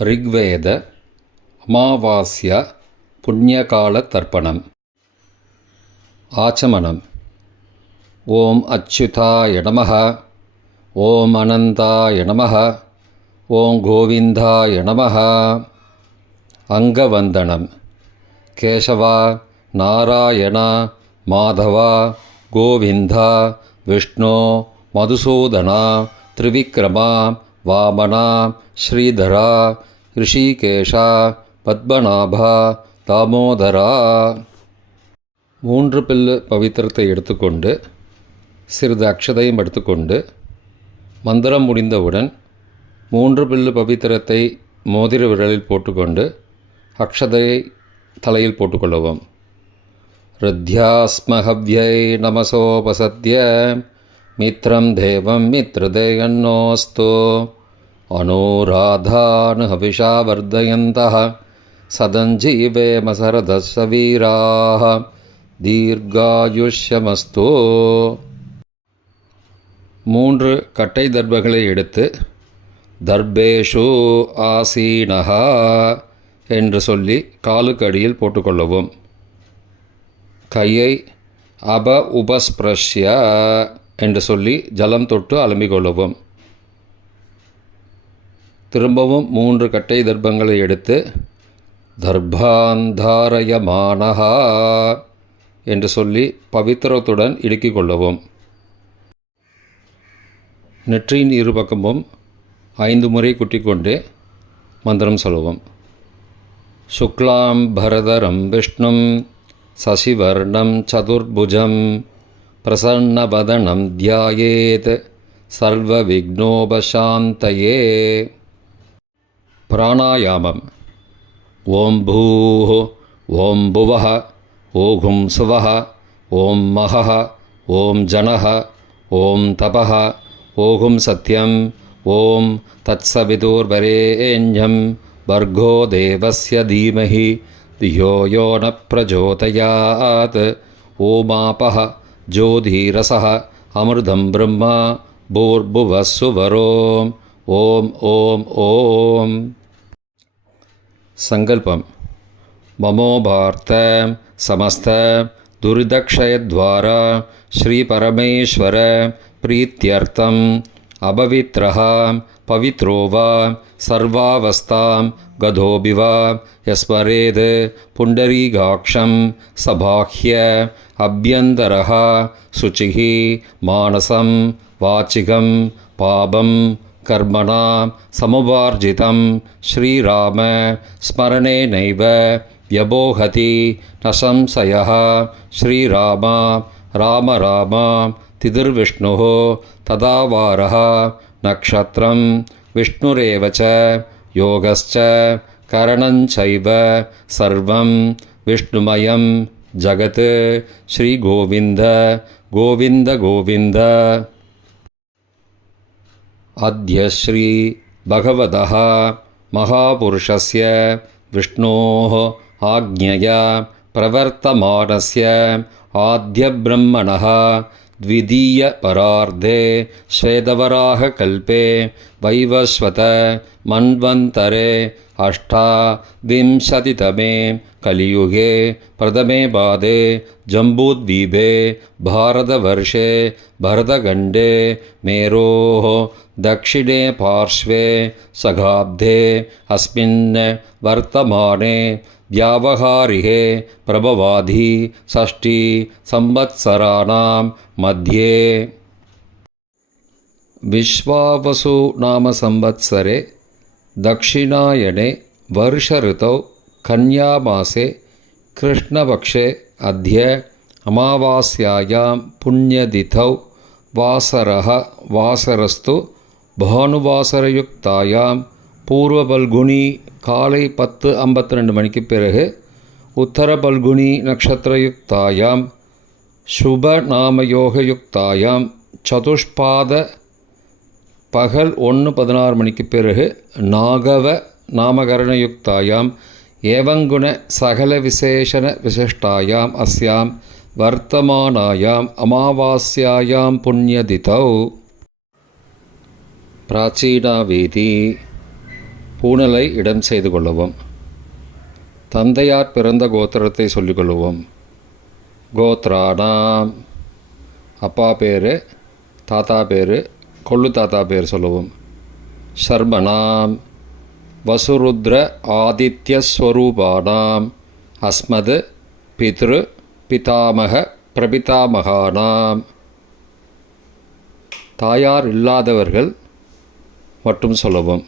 ரிக்வேத அமாவாஸ்யா புண்ணியகால தர்ப்பணம். ஆச்சமனம். ஓம் அச்சுதாய நமः. ஓம் அனந்தாய நமः. ஓம் கோவிந்தாய நமः. அங்கவந்தனம். கேசவா, நாராயணா, மாதவா, கோவிந்தா, விஷ்ணு, மதுசூதனா, திரிவிக்ரமா, வாமனா, ஸ்ரீதரா, ரிஷிகேஷா, பத்மநாபா, தாமோதரா. 3 பில்லு பவித்திரத்தை எடுத்துக்கொண்டு சிறிது அக்ஷதையும் எடுத்துக்கொண்டு மந்திரம் முடிந்தவுடன் 3 பில்லு பவித்திரத்தை மோதிர விரலில் போட்டுக்கொண்டு அக்ஷதையை தலையில் போட்டுக்கொள்ளவும். ருத்யாஸ்மஹவ்யை நமசோபசத்ய மித்ரம் தேவம் மித்ரதேயன்னோஸ்து அனுராதானு ஹவிஷா வர்தயந்தः சதஞ்சீவேம சரதஸ்ஸ வீராः தீர்காயுஷ்யமஸ்து. 3 கட்டை தர்பங்களை எடுத்து தர்பேஷு ஆசீனஹா என்று சொல்லி காலுக்கு அடியில் போட்டுக்கொள்ளவும். கையை உபஸ்பிரஷ்ய என்று சொல்லி ஜலம் தொட்டு அலம்பிக்கொள்ளவும். திரும்பவும் 3 கட்டை தர்பங்களை எடுத்து தர்பாந்தாரயமானஹா என்று சொல்லி பவித்திரத்துடன் இடுக்கிக் கொள்ளவும். நெற்றியின் இருபக்கமும் 5 முறை குட்டிக்கொண்டே மந்திரம் சொல்லவும். சுக்லாம் பரதரம் விஷ்ணும் சசிவர்ணம் சதுர்புஜம் பிரசன்னவதனம் தியாயேத் சர்வ விக்னோபசாந்தயே. பிராணாயாமம். ஓம் பூः ஓம் புவः ஓகும் சுவः ஓம் மகः ஓம் ஜனः ஓம் தபः ஓகும் சத்யம் ஓம் தத்சவிதுர்வரேண்யம் பர்கோ தேவஸ்ய தீமஹி தியோ யோ ந பிரச்சோதயாத். ஓமாபः ஜோதிரசः அமிர்தம் பிரம்மா பூர்புவः சுவரோம். ஓம் ஓம் ஓம். சங்கல்பம். மமோபார்த்த சமஸ்த துரிதக்ஷயத்வாரா ஸ்ரீ பரமேஸ்வர பிரீத்யர்த்தம் அபவித்ரஹ பவித்ரோ வா சர்வாவஸ்தாம் கதோபி வா யஸ்மரேத் புண்டரீகாக்ஷம் சபாஹ்ய அப்யந்தரஹ சுச்சிः மானசம் வாச்சிகம் பாபம் கர்மணா சமுபார்ஜிதம் ஸ்ரீராம ஸ்மரணேனைவ வ்யபோஹதி ந சம்சயः. ஸ்ரீராமா ராம ராமா திதிர்விஷ்ணுः ததாவாரः நக்ஷத்ரம் விஷ்ணுரேவ ச யோகஸ்ச கரணஞ்சைவ சர்வம் விஷ்ணுமயம் ஜகத். ஸ்ரீ கோவிந்த கோவிந்த கோவிந்த. அத்ய ஸ்ரீ பகவதः மகாபுருஷஸ்ய விஷ்ணோः ஆக்ஞயா பிரவர்த்தமானஸ்ய ஆத்யப்ரம்மணः த்விதீய பரார்த்தே ஸ்வேதவராக கல்பே வைவஸ்வத மன்வந்தரே அஷ்டாவிம்சதிதமே கலியுகே பிரதமே பாதே ஜம்பூத்வீபே பாரதவர்ஷே பரதகண்டே மேரோः दक्षिणे पार्श्वे सगाब्धे अस्मिन् वर्तमाने व्यावहारिके प्रभवाधि षष्ठी संवत्सराणां मध्ये. विश्वावसु नाम संवत्सरे दक्षिणायने वर्षऋतौ कन्यामासे कृष्णपक्षे अद्य अमावास्यायां पुण्यतिथौ वासरः वासरस्तु பானுவாசரயுக்தாயாம் பூர்வ பல்குனி காலை 10:52 மணிக்கு பிறகு உத்தர பல்குனி நட்சத்திரயுக்தாயாம் சுப நாமயோகயுக்தாயாம் சதுஷ்பாத பகல் 1:16 மணிக்கு பிறகு நாகவ நாமகரணயுக்தாயாம் ஏவங்குண சகல விசேஷண விசிஷ்டாயாம் அஸ்யாம் வர்த்தமானாயாம் அமாவாஸ்யாயாம் புண்ணியதிதௌ. பிராச்சீனா வேதி பூணலை இடம் செய்து கொள்ளவும். தந்தையார் பிறந்த கோத்திரத்தை சொல்லிக்கொள்ளுவோம். கோத்ரானாம், அப்பா பேர், தாத்தா பேர், கொள்ளு தாத்தா பேர் சொல்லுவோம். ஷர்மனாம், வசுருத்ர ஆதித்யஸ்வரூபானாம், அஸ்மது பித்ரு பிதாமக பிரபிதாமகானாம். தாயார் இல்லாதவர்கள் மட்டும் சொல்லவும்.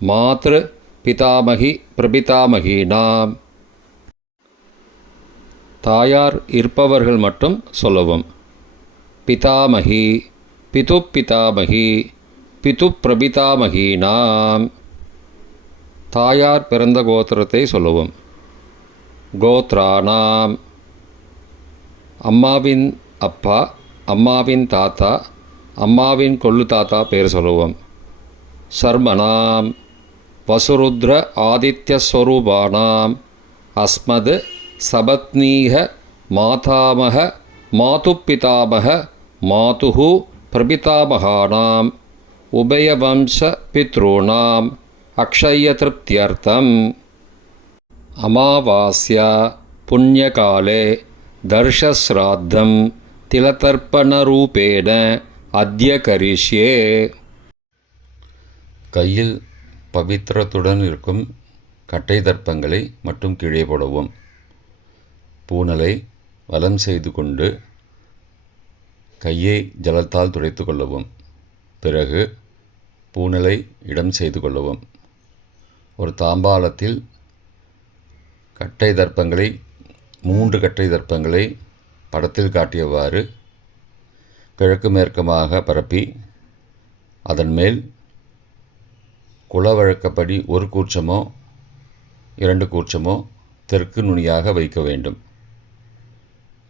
மாத்ரு பிதாமகி பிரபிதாமகீனாம். தாயார் இருப்பவர்கள் மட்டும் சொல்லவும். பிதாமகி பிது பிதாமகி பிது பிரபிதாமகீனாம். தாயார் பிறந்த கோத்திரத்தை சொல்லவும். கோத்ரானாம், அம்மாவின் அப்பா, அம்மாவின் தாத்தா, அம்மாவின் கொள்ளு தாத்தா பேர் சொல்லுவோம். சர்மனாம், வசுருத்ர ஆதித்யஸ்வரூபானாம், அஸ்மது சபத்னீக மாதாமக மாதுப்பிதாமக மாதுஹு பிரபிதாமகானாம் உபயவம்ச பித்ருணாம் அக்ஷயத்ருப்தியர்த்தம். அமாவாஸ்யா புண்ணியகாலே தர்ஷஸ்ராத்தம் திலதர்ப்பணரூபேண அத்ய கரிஷ்யே. கையில் பவித்திரத்துடன் இருக்கும் கட்டை தர்ப்பங்களை மட்டும் கீழே போடவும். பூணலை வலம் செய்து கொண்டு கையை ஜலத்தால் துடைத்து கொள்ளவும். பிறகு பூணலை இடம் செய்து கொள்ளவும். ஒரு தாம்பாளத்தில் கட்டை தர்ப்பங்களை 3 கட்டை தர்ப்பங்களை படத்தில் காட்டியவாறு கிழக்கு மேற்கமாக பரப்பி அதன் மேல் குலவழக்கப்படி 1 கூர்ச்சமோ 2 கூர்ச்சமோ தெற்கு நுனியாக வைக்க வேண்டும்.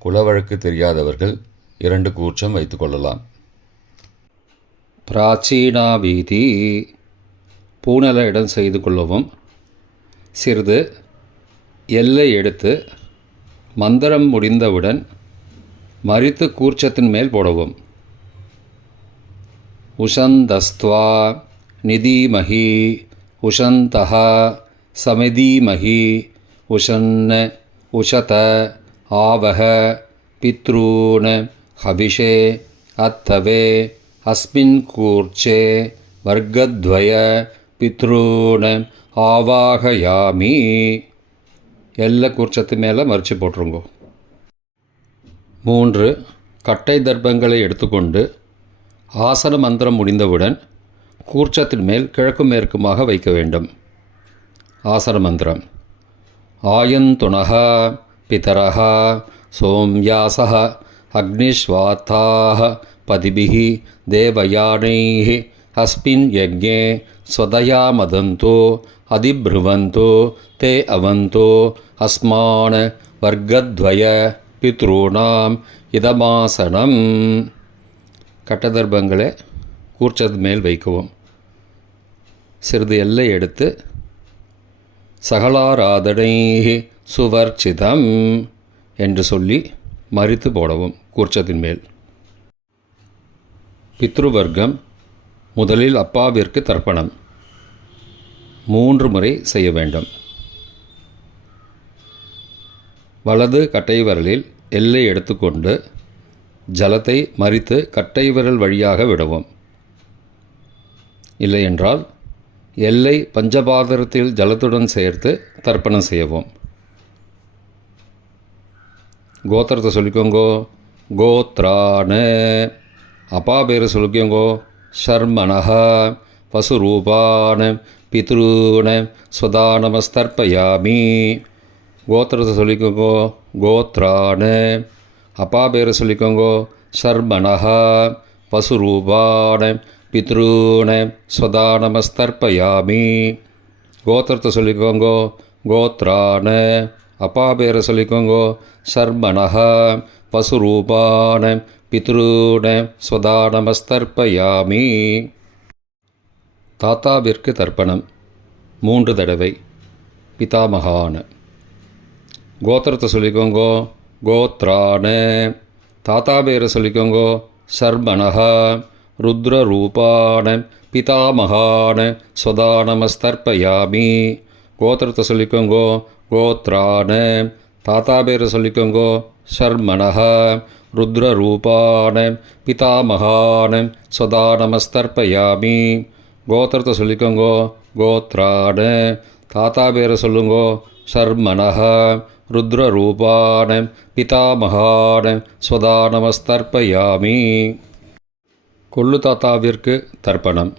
குலவழக்கு தெரியாதவர்கள் 2 கூர்ச்சம் வைத்து கொள்ளலாம். பிராச்சீனா வீதி, பூணலை இடம் செய்து கொள்ளவும். சிறிது எல்லை எடுத்து மந்திரம் முடிந்தவுடன் மரித்து கூர்ச்சத்தின் மேல் போடவும். உஷந்தஸ்த்வா நிதீமஹி உஷந்தஹ சமிதீமஹி உஷன்ன உஷத ஆவஹ பித்ரூன ஹவிஷே அத்தவே அஸ்மின் கூர்ச்சே வர்க்கத்வய பித்ரூன ஆவாகயாமி. எல்லா கூர்ச்சத்து மேலே மறித்து போட்டுருங்கோ. 3 கட்டை தர்ப்பங்களை எடுத்துக்கொண்டு ஆசன மந்திரம் முடிந்தவுடன் கூர்ச்சத்தின் மேல் கிழக்கு மேற்குமாக வைக்க வேண்டும். ஆசன மந்திரம். ஆயந்துணஹ பிதரஹ சோம்யாசஹ அக்னிஸ்வாத்தாஹ பதிபிஹி தேவயானைஹ அஸ்மின் யஜ்ஞே ஸ்வதயா மதந்தோ அதிப்ருவந்தோ தே அவந்தோ அஸ்மான வர்க்கத்வய பித்ருணாம் இதமாசனம். கட்டதர்ப்பங்களை கூர்ச்சது மேல் வைக்கவும். சிறிது எல்லை எடுத்து சகலாராதனை சுவர்ச்சிதம் என்று சொல்லி மறித்து போடவும் கூர்ச்சத்தின் மேல். பித்ருவர்க்கம். முதலில் அப்பாவிற்கு தர்ப்பணம் 3 முறை செய்ய வேண்டும். வலது கட்டை விரலில் எல்லை எடுத்துக்கொண்டு ஜலத்தை மறித்து கட்டை விரல் வழியாக விடவும். இல்லையென்றால் எல்லை பஞ்சபாத்திரத்தில் ஜலத்துடன் சேர்த்து தர்ப்பணம் செய்யவும். கோத்திரத்தை சொல்லிக்கோங்கோ. கோத்ரான, அப்பா பேர் சொல்லிக்கோங்கோ. ஷர்மணஹ வசுரூபான பித்ருன ஸ்வதானமஸ்தர்ப்பயாமி. கோத்திரத்தை சொல்லிக்கோங்கோ. கோத்ரான, அப்பா பேர் சொல்லிக்கோங்கோ. ஷர்மணஹ வசுரூபான பித்ருன ஸ்வதானமஸ்தர்ப்பயாமி. கோத்திரத்தை சொல்லிக்கோங்கோ. கோத்ரான, அப்பா பேரை சொல்லிக்கோங்கோ. ஷர்மணஹ வசுரூபான பித்ருன ஸ்வதானமஸ்தர்ப்பயாமி. தாத்தாவிற்கு தர்ப்பணம் 3 தடவை. பிதாமகான. கோத்திரத்தை சொல்லிக்கோங்கோ. கோத்ரான, தாத்தா பேரை சொல்லிக்கோங்கோ. ஷர்மணஹ ருத்ரரூபான பிதாமகான ஸ்வதா நமஸ்தர்ப்பயாமி. கோத்திரத்தை சொல்லிக்கோங்கோ. கோத்ரான. தாத்தா பேரை சொல்லிக்கோங்கோ. ஷர்மணஹ. ருத்ரரூபான பிதாமகான ஸ்வதா நமஸ்தர்ப்பயாமி. கோத்திரத்தை சொல்லிக்கோங்கோ. கோத்ரான. தாத்தா பேரை சொல்லுங்கோ. ஷர்மணஹ. ருத்ரரூபான பிதாமகான ஸ்வதா நமஸ்தர்ப்பயாமி. கொள்ளு தாத்தாவிற்கு தர்ப்பணம்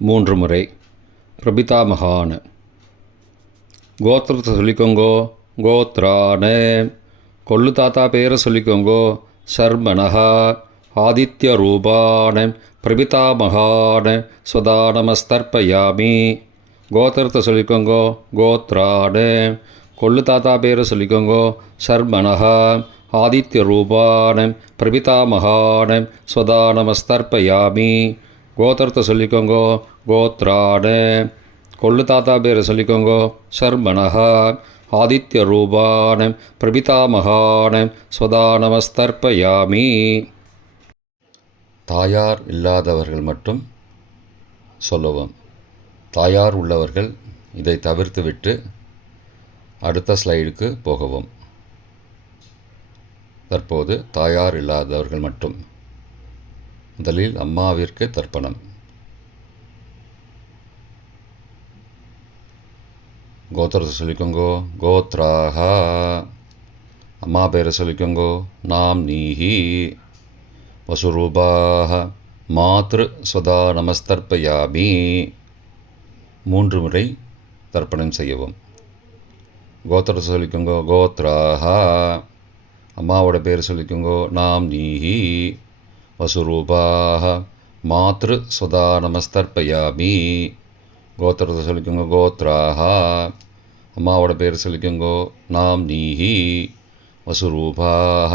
3 முறை. பிரபிதாமகான. கோத்திரத்தை சொல்லிக்கோங்கோ. கோத்ரான. கொள்ளு தாத்தா பேரை சொல்லிக்கோங்கோ. ஷர்மணஹ. ஆதித்ய ரூபான பிரபிதாமகான ஸ்வதா நமஸ்தர்ப்பயாமி. கோத்திரத்தை சொல்லிக்கோங்கோ. கோத்ரான. கொள்ளு தாத்தா பேரை சொல்லிக்கோங்கோ. ஷர்மணஹ. ஆதித்ய ரூபான பிரபிதாமகான ஸ்வதா நமஸ்தர்ப்பயாமி. கோத்திரத்தை சொல்லிக்கோங்கோ. கோத்ரான. கொள்ளு தாத்தா பேரை சொல்லிக்கோங்கோ. ஷர்மணஹ. ஆதித்ய ரூபான பிரபிதாமகான ஸ்வதா நமஸ்தர்ப்பயாமி. தாயார் இல்லாதவர்கள் மட்டும் சொல்லவும். தாயார் உள்ளவர்கள் இதை தவிர்த்துவிட்டு அடுத்த ஸ்லைடுக்கு போகவும். தற்போது தாயார் இல்லாதவர்கள் மட்டும். முதலில் அம்மாவிற்கு தர்ப்பணம். கோத்திரத்தை சொல்லிக்கோங்கோ. கோத்ராக. அம்மா பேரை சொல்லிக்கோங்கோ. நாம் நீஹி. வசுரூபாக. மாத்ரு ஸ்வதா நமஸ்தர்ப்பயாமி. 3 முறை தர்ப்பணம் செய்யவும். கோத்திரத்தை சொல்லிக்கோங்கோ. கோத்ராக. அம்மாவோட பேர் சொல்லிக்கோங்கோ. நாம் நீஹி. வசுரூபாக. மாத்ரு ஸ்வதா நமஸ்தர்ப்பயாமி. கோத்திரத்தை சொல்லிக்கோங்கோ. கோத்ராக. அம்மாவோட பேர் சொல்லிக்கோங்கோ. நாம் நீஹி. வசுரூபாக.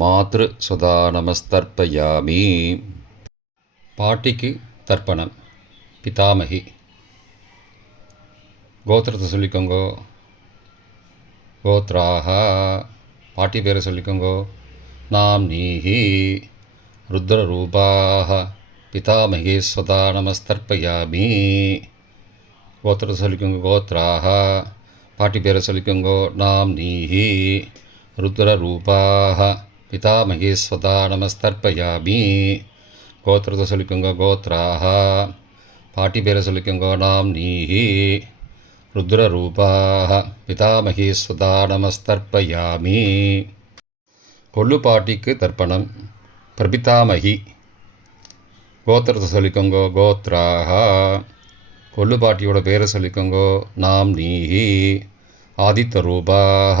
மாத்ரு ஸ்வதா நமஸ்தர்ப்பயாமி. பாட்டிக்கு தர்ப்பணம். பிதாமகி. கோத்திரத்தை சொல்லிக்கோங்கோ. கோத்ராக. பாட்டி பேரை சொல்லிக்கோங்கோ. நாம் நீஹி. ருத்ரரூபாக பிதாமகி ஸ்வதா நமஸ்தர்ப்பயாமி. கோத்திரத்தை சொல்லிக்கோங்கோ. கோத்ராக. பாட்டி பேரை சொல்லிக்கோங்கோ. நாம் நீஹி. ருத்ரரூபாக பிதாமகி ஸ்வதா நமஸ்தர்ப்பயாமி. கோத்திரத்தை சொல்லிக்கோங்கோ. கோத்ராக. பாட்டி பேரை சொல்லிக்கோங்கோ. நாம் நீஹி. ருத்ரரூபாக பிதாமகி ஸ்வதா நமஸ்தர்ப்பயாமி. கொள்ளு பாட்டிக்கு தர்ப்பணம். பிரபிதாமகி. கோத்திரத்தை சொல்லிக்கோங்கோ. கோத்ராக. கொள்ளு பாட்டியோட பேரை சொல்லிக்கோங்கோ. நாம் நீஹி. ஆதித்ய ரூபாக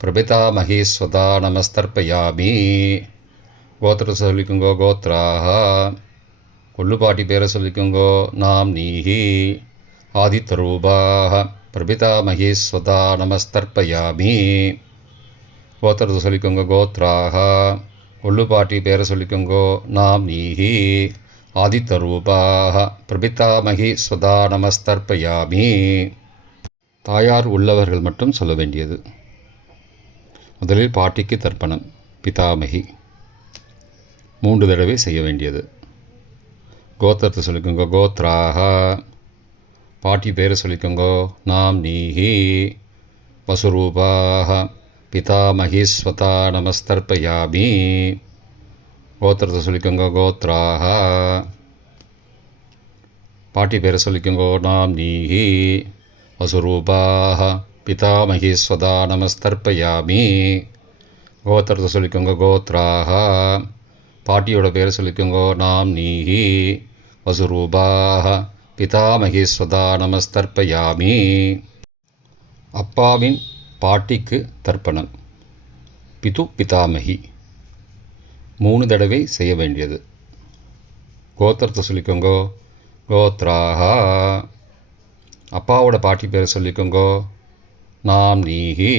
பிரபிதாமகி ஸ்வதா நமஸ்தர்ப்பயாமி. கோத்திரத்தை சொல்லிக்கோங்கோ. கோத்ராக. கொள்ளு பாட்டி பேரை சொல்லிக்கோங்கோ. நாம் நீஹி. ஆதித்ய ரூபாக பிரபிதாமகி ஸ்வதா நமஸ்தர்ப்பயாமி. கோத்திரத்தை சொல்லிக்கோங்கோ. கோத்ராக. கொள்ளு பாட்டி பேரை சொல்லிக்கோங்கோ. நாம் நீஹி. ஆதித்ய ரூபாக பிரபிதாமகி ஸ்வதா நமஸ்தர்ப்பயாமி. தாயார் உள்ளவர்கள் மட்டும் சொல்ல வேண்டியது. முதலில் பாட்டிக்கு தர்ப்பணம். பிதாமகி 3 தடவை செய்ய வேண்டியது. கோத்திரத்தை சொல்லிக்கோங்கோ. கோத்ராக. பாட்டி பேரை சொல்லிக்கோங்கோ. நாம் நீஹி. வசுரூபாக பிதாமகி ஸ்வதா நமஸ்தர்ப்பயாமி. கோத்திரத்தை சொல்லிக்கோங்கோ. கோத்ராக. பாட்டி பேரை சொல்லிக்கோங்கோ. நாம் நீஹி. வசுரூபாக பிதாமகி ஸ்வதா நமஸ்தர்ப்பயாமி. கோத்திரத்தை சொல்லிக்கோங்கோ. கோத்ராக. பாட்டியோட பேரை சொல்லிக்கோங்கோ. நாம் நீஹி. வசுரூபாக பிதாமகி ஸ்வதா நமஸ்தர்ப்பயாமி. அப்பாவின் பாட்டிக்கு தர்ப்பணம். பிது பிதாமகி 3 தடவை செய்ய வேண்டியது. கோத்திரத்தை சொல்லிக்கோங்கோ. கோத்ராக. அப்பாவோட பாட்டி பேரை சொல்லிக்கோங்கோ. நாம் நீஹி.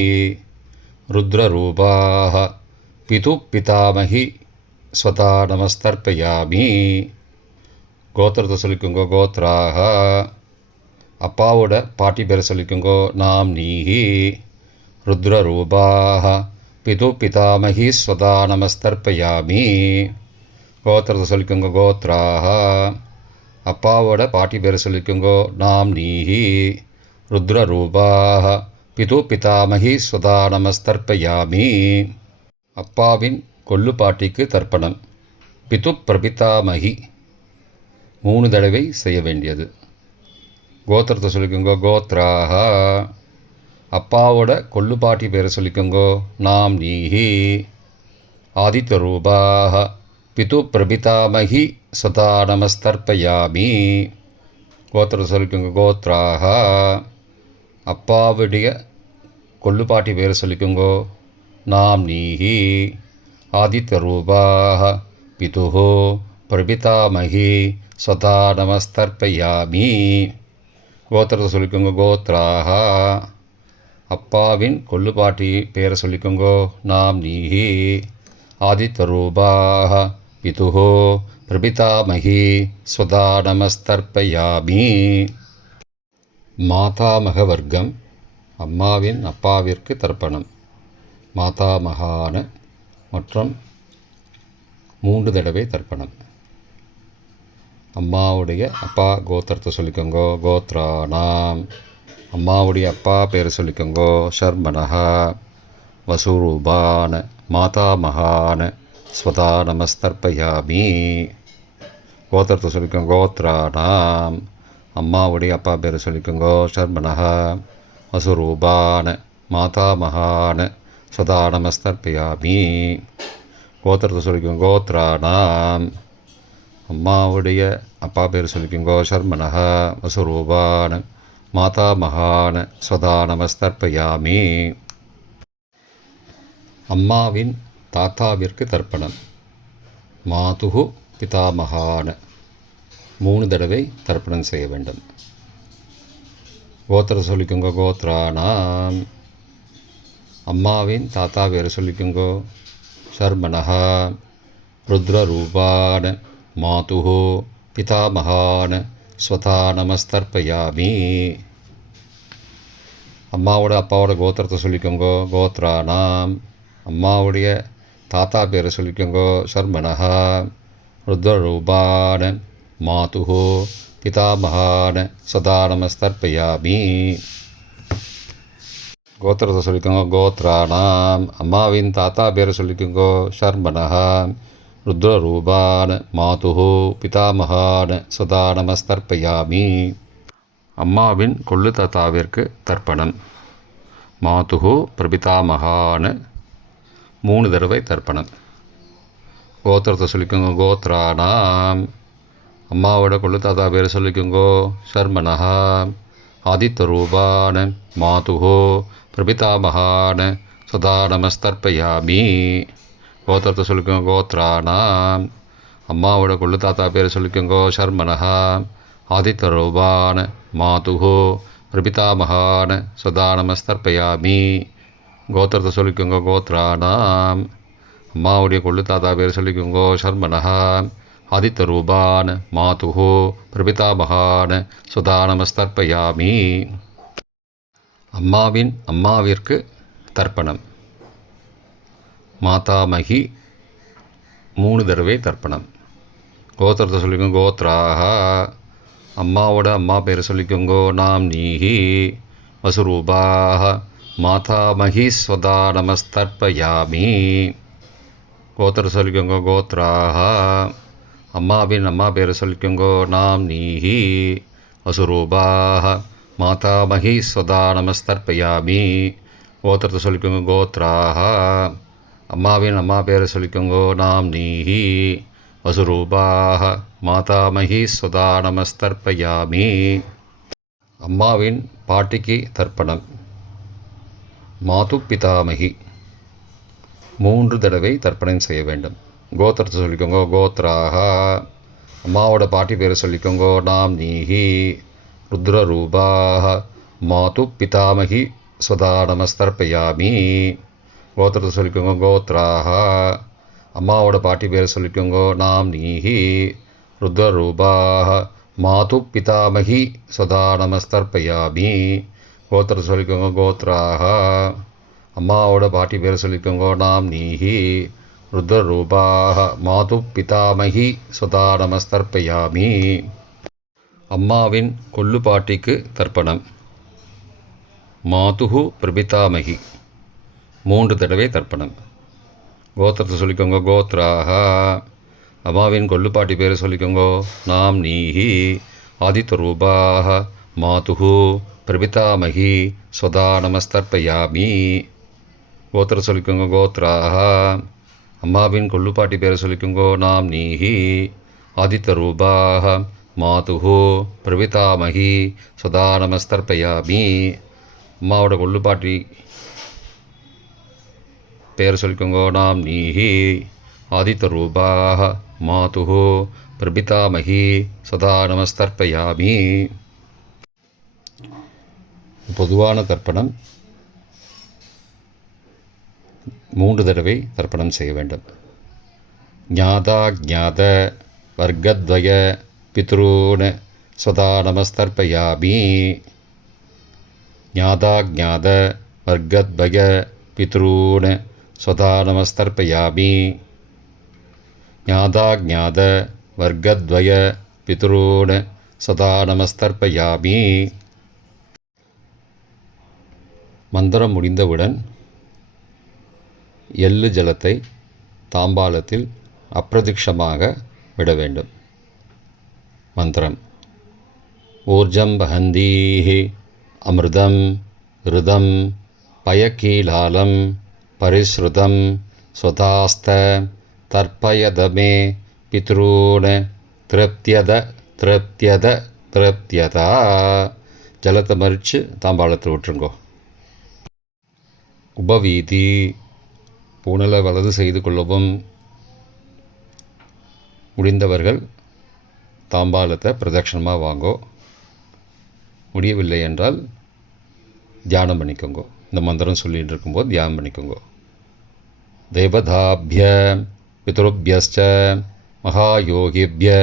ருத்ரரூபாக பிது பிதாமகி ஸ்வதா நமஸ்தர்ப்பயாமி. கோத்திரத்தை சொல்லிக்கோங்கோ. கோத்ராக. அப்பாவோட பாட்டி பேரை சொல்லிக்கோங்கோ. நாம் நீஹி. ருத்ரரூபாக பிது பிதாமகி ஸ்வதா நமஸ்தர்ப்பயாமி. கோத்திரத்தை சொல்லிக்கோங்க கோத்ராஹ. அப்பாவோட பாட்டி பேரை சொல்லிக்கோங்கோ நாம் நீஹி. ருத்ரரூபாஹ பிது பிதாமகி ஸ்வதா நமஸ்தர்ப்பயாமி. அப்பாவின் கொள்ளு பாட்டிக்கு தர்ப்பணம். பிது பிரபிதாமகி 3 தடவை செய்ய வேண்டியது. கோத்திரத்தை சொல்லிக்கோங்கோ கோத்ராஹ. அப்பாவோட கொள்ளு பாட்டி பேரை சொல்லிக்கோங்கோ நாம் நீஹி. ஆதித்யரூபாஹ பிது பிரபிதாமகி சதா நமஸ்தர்ப்பயாமி. கோத்திரத்தை சொல்லிக்கோங்க கோத்ராஹ. அப்பாவுடைய கொள்ளுப்பாட்டி பேரை சொல்லிக்கோங்கோ நாம் நீஹி. ஆதித்யரூபாஹ பிதுஹோ பிரபிதாமகி சதா நமஸ்தர்ப்பயாமி. கோத்திரத்தை சொல்லிக்கோங்க கோத்ராஹ. அப்பாவின் கொள்ளுப்பாட்டி பேரை சொல்லிக்கோங்கோ நாம் நீஹி. ஆதித்யரூபாஹ பிதுஹோ பிரபிதாமகி ஸ்வதா நமஸ்தர்ப்பயாமி. மாதாமக வர்க்கம். அம்மாவின் அப்பாவிற்கு தர்ப்பணம். மாதாமகான மற்றும் 3 தடவை தர்ப்பணம். அம்மாவுடைய அப்பா கோத்திரத்தை சொல்லிக்கோங்கோ கோத்ரானாம். அம்மாவுடைய அப்பா பேரை சொல்லிக்கோங்கோ ஷர்மனஹா. வசுரூபான மாதாமகான ஸ்வதா நமஸ்தர்ப்பயாமி. கோத்திரத்தை சொல்லிக்கோங்க கோத்ரானாம். அம்மாவுடைய அப்பா பேரை சொல்லிக்கோங்கோ ஷர்மனஹா. வசுரூபான மாதாமகான ஸ்வதா நமஸ்தர்ப்பயாமி. கோத்திரத்தை சொல்லிக்கோங்க கோத்ரானாம். அம்மாவுடைய அப்பா பேர் சொல்லிக்கோங்கோ ஷர்மனஹா. வசுரூபான மாதாமகான ஸ்வதா நமஸ்தர்ப்பயாமி. அம்மாவின் தாத்தாவிற்கு தர்ப்பணம். மாதுஹு பிதாமகான 3 தடவை தர்ப்பணம் செய்ய வேண்டும். கோத்திர சொல்லிக்கோங்க கோத்ரானாம். அம்மாவின் தாத்தா பேர் சொல்லிக்கோங்கோ ஷர்மனஹா. ருத்ரரூபான மாதுஹு பிதாமகான ஸ்வதா நமஸ்தர்ப்பயாமி. அம்மாவோட அப்பாவோட கோத்திரத்தை சொல்லிக்கோங்கோ கோத்ரானாம். அம்மாவுடைய தாத்தா பேரை சொல்லிக்கோங்கோ ஷர்மனஹா. ருத்ரரூபான மாதுஹு பிதாமகான சதா நமஸ்தர்ப்பயாமி. கோத்திரத்தை சொல்லிக்கோங்க கோத்ரானாம். அம்மாவின் தாத்தா பேரை சொல்லிக்கோங்கோ ஷர்மனஹா. ருத்ரரூபான மாதுஹு பிதாமகான சதா நமஸ்தர்ப்பயாமி. அம்மாவின் கொள்ளு தாத்தாவிற்கு தர்ப்பணம். மாதுஹு பிரபிதாமகான 3 தடவை தர்ப்பணம். கோத்திரத்தை சொல்லிக்கோங்க கோத்ரானாம். அம்மாவோட கொள்ளு தாத்தா பேர் சொல்லிக்கோங்கோ ஷர்மனஹா. ஆதித்யரூபான மாதுஹு பிரபிதாமகான சதா நமஸ்தர்ப்பயாமி. கோத்திரத்தை சொல்லிக்கோங்க கோத்ரானாம். அம்மாவோட கொள்ளு தாத்தா பேர் சொல்லிக்கோங்கோ ஷர்மனஹா. ஆதித்யரூபான மாதுஹு பிரபிதாமகான சதா நமஸ்தர்ப்பயாமி. கோத்திரத்தை சொல்லிக்கோங்க கோத்ரானாம். அம்மாவுடைய கொள்ளு தாத்தா பேர் சொல்லிக்கோங்கோ ஷர்மனஹா. ஆதித்யரூபான மாதுஹு பிரபிதாமகான சதா நமஸ்தர்ப்பயாமி. அம்மாவின் அம்மாவிற்கு தர்ப்பணம். மாதாமகி 3 தடவை தர்ப்பணம். கோத்திரத்தை சொல்லிக்கோங்க கோத்ராஹ. அம்மாவோட அம்மா பேரை சொல்லிக்கோங்கோ நாம் நீஹி. வசுரூபாஹ மாதாமகி ஸ்வதா நமஸ்தர்ப்பயாமி. கோத்திரத்தை சொல்லிக்கோங்க கோத்ராஹ. அம்மாவின் அம்மா பேரை சொல்லிக்கோங்கோ நாம் நீஹி. வசுரூபாஹ மாதாமகி ஸ்வதா நமஸ்தர்ப்பயாமி. கோத்திரத்தை சொல்லிக்கோங்க கோத்ராஹ. அம்மாவின் அம்மா பேரை சொல்லிக்கோங்கோ நாம் நீஹி. வசுரூபாஹ மாதாமகி ஸ்வதா நமஸ்தர்ப்பயாமி. அம்மாவின் பாட்டிக்கு தர்ப்பணம். மாது பிதாமகி 3 தடவை தர்ப்பணம் செய்ய வேண்டும். கோத்திரத்தை சொல்லிக்கோங்கோ கோத்ராஹ. அம்மாவோட பாட்டி பேரை சொல்லிக்கோங்கோ நாம் நீஹி. ருத்ரரூபாஹ மாது பிதாமகி ஸ்வதா நமஸ்தர்ப்பயாமி. கோத்திரத்தை சொல்லிக்கோங்க கோத்ராஹ. அம்மாவோட பாட்டி பேரை சொல்லிக்கோங்கோ நாம் நீஹி. ருத்ரரூபாஹ மாது பிதாமகி ஸ்வதா நமஸ்தர்ப்பயாமி. கோத்திரத்தை சொல்லிக்கோங்க கோத்ராஹ. அம்மாவோட பாட்டி பேரை சொல்லிக்கோங்கோ நாம் நீஹி. ருத்ரரூபாः மாது பிதாமகி சுதா நமஸ்தர்ப்பயாமி. அம்மாவின் கொள்ளுப்பாட்டிக்கு தர்ப்பணம். மாதுஹு பிரபிதாமகி 3 தடவை தர்ப்பணம். கோத்திரத்தை சொல்லிக்கோங்க. கோத்ராக. அம்மாவின் கொள்ளுப்பாட்டி பேர் சொல்லிக்கோங்க. நாம் நீஹி ஆதித்யரூபாக மாதுஹு பிரபிதாமகி சுதா நமஸ்தர்ப்பயாமி. கோத்திரம் சொல்லிக்கோங்க. கோத்ராக. அம்மாவின் கொள்ளுப்பாட்டி பேரை சொல்லிக்கோங்க. நாம் நீஹி ஆதித்யரூபாக மாதுஹு பிரபிதாமகி சுதா நமஸ்தர்ப்பயாமி. அம்மாவோட கொள்ளுப்பாட்டி பேர் சொல்லிக்கோங்க. நாம் நீஹி ஆதித்யரூபாக மாதுஹு பிரபிதாமகி சுதா நமஸ்தர்ப்பயாமி. பொதுவான தர்ப்பணம் 3 தடவை தர்ப்பணம் செய்ய வேண்டும். ஞாதா ஞாத வர்க்கத்வய பித்ரூன் சுதா நமஸ்தர்ப்பயாமி. ஞாதா ஞாத வர்க்கத்வய பித்ரூன் சுதா நமஸ்தர்ப்பயாமி. ஞாதா ஞாத வர்க்கத்வய பித்ரூன் சுதா நமஸ்தர்ப்பயாமி. மந்திரம் முடிந்தவுடன் எள்ளு ஜலத்தை தாம்பாலத்தில் அப்பிரதிக்ஷமாக விட வேண்டும். மந்திரம். ஊர்ஜம் வஹந்தீஹி அமிர்தம் ருதம் பயக்கீலாலம் பரிஸ்ருதம் ஸ்வதாஸ்த தர்ப்பயதமே பித்ரூன் திருப்தியத திருப்தியத திருப்தியதா. ஜலத்தை மறித்து தாம்பாளத்தில் விட்டுருங்கோ. உபவீதி. பூணலை வலது செய்து கொள்ளவும். முடிந்தவர்கள் தாம்பாலத்தை பிரதட்சணமாக வாங்கோ. முடியவில்லை என்றால் தியானம் பண்ணிக்கோங்க. இந்த மந்திரம் சொல்லிகிட்டு இருக்கும்போது தியானம் பண்ணிக்கோங்க. தேவதாபிய பித்ருபியஸ்ச மகாயோகிபிய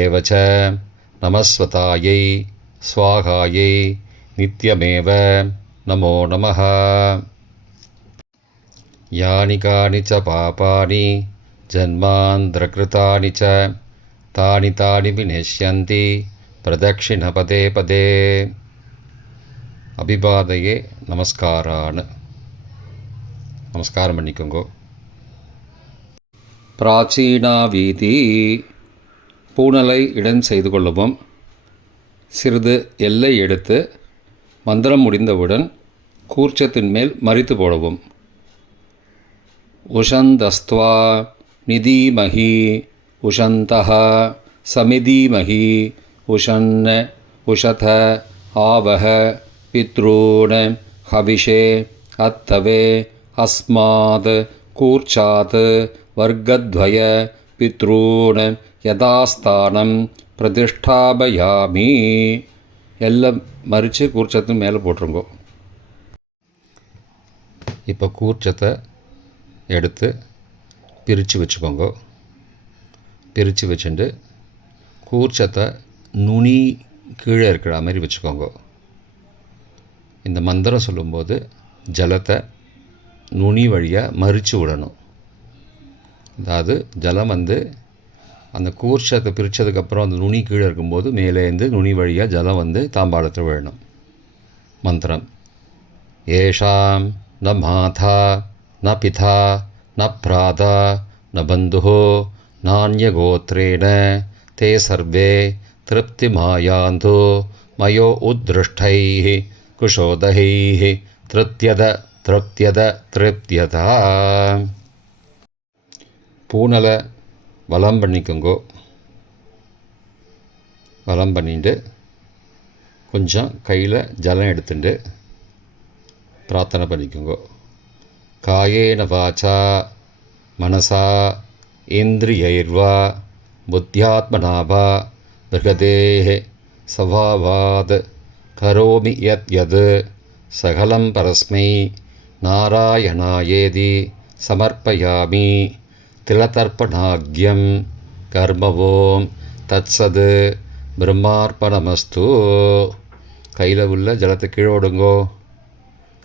ஏவச்ச நமஸ்வதாயை ஸ்வாகாயை நித்யமேவ நமோ நமः. யானி கானி ச பாபானி ஜன்மாந்திரகிருதானி ச தானி தானி விநஷ்யந்தி பிரதட்சிண பதே பதே. அபிபாதையே நமஸ்காரான்னு நமஸ்காரம் பண்ணிக்கோங்க. பிராச்சீனா வீதி. பூணலை இடம் செய்து கொள்ளவும். சிறிது எல்லை எடுத்து மந்திரம் முடிந்தவுடன் கூர்ச்சத்தின் மேல் மறித்து போடவும். உஷந்தஸ்த்வா நிதீமஹி உஷந்தஹ சமிதீமஹி உஷன் உஷத ஆவஹ பித்ரூன் ஹவிஷே அத்தவே அஸ்மாத் கூர்ச்சாத் வர்க்கத்வய பித்ரூன் யதாஸ்தானம் பிரதிஷ்டாபயாமி. எல்லாம் மறித்து கூர்ச்சத்து மேலே போட்டுருங்கோ. இப்போ கூர்ச்சத்தை எடுத்து பிரித்து வச்சுக்கோங்க. பிரித்து வச்சுட்டு கூர்ச்சத்தை நுனி கீழே இருக்கிற மாதிரி வச்சுக்கோங்க. இந்த மந்திரம் சொல்லும்போது ஜலத்தை நுனி வழியாக மறித்து விடணும். அதாவது ஜலம் அந்த கூர்ச்சத்தை பிரித்ததுக்கப்புறம் அந்த நுனி கீழே இருக்கும்போது மேலேருந்து நுனி வழியாக ஜலம் தாம்பாளத்தில் விழணும். மந்திரம். ஏஷாம் ந மாதா ந பிதா ந பிராதா ந பந்துஹோ நான்யகோத்ரேன தே சர்வே திருப்திமாயாந்தோ மயோ உத்ருஷ்டைः குஷோதகைः திருப்தியத திருப்தியத திருப்தியதா. பூணலை வலம் பண்ணிக்கோங்கோ. வலம் பண்ணிட்டு கொஞ்சம் கையில் ஜலம் எடுத்துட்டு பிரார்த்தனை பண்ணிக்கோங்கோ. காயேன வாச்சா மனசா இந்திரியைர்வா புத்தியாத்மனாவா பிருகதேஹ சவாவாத் கரோமி யத் யத் சகலம் பரஸ்மை நாராயணாயேதி சமர்ப்பயாமி. திலதர்ப்பணாக்யம் கர்மவோம் தத்சது பிரம்மார்ப்பணமஸ்து. கையில் உள்ள ஜலத்தை கீழே விடுங்கோ.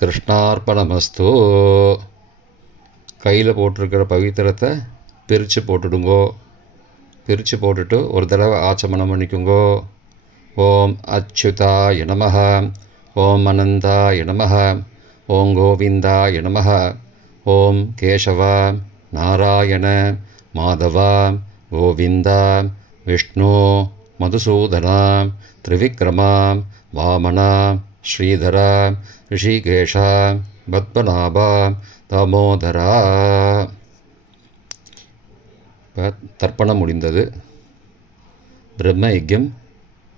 கிருஷ்ணார்ப்பணமஸ்து. கையில் போட்டிருக்கிற பவித்திரத்தை பிரித்து போட்டுடுங்கோ. பிரித்து போட்டுட்டு ஒரு தடவை ஆச்சமனம் பண்ணிக்குங்கோ. ஓம் அச்சுதாய நமஹ, ஓம் அனந்தாய நமஹ, ஓம் கோவிந்தாய நமஹ, ஓம் கேசவா நாராயண மாதவா கோவிந்தா விஷ்ணு மதுசூதனா திரிவிக்ரமா வாமனா ஸ்ரீதரா ரிஷிகேஷா பத்மநாபா தாமோதரா. இப்போ தர்ப்பணம் முடிந்தது. பிரம்ம யஜ்யம்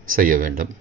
செய்ய வேண்டும்.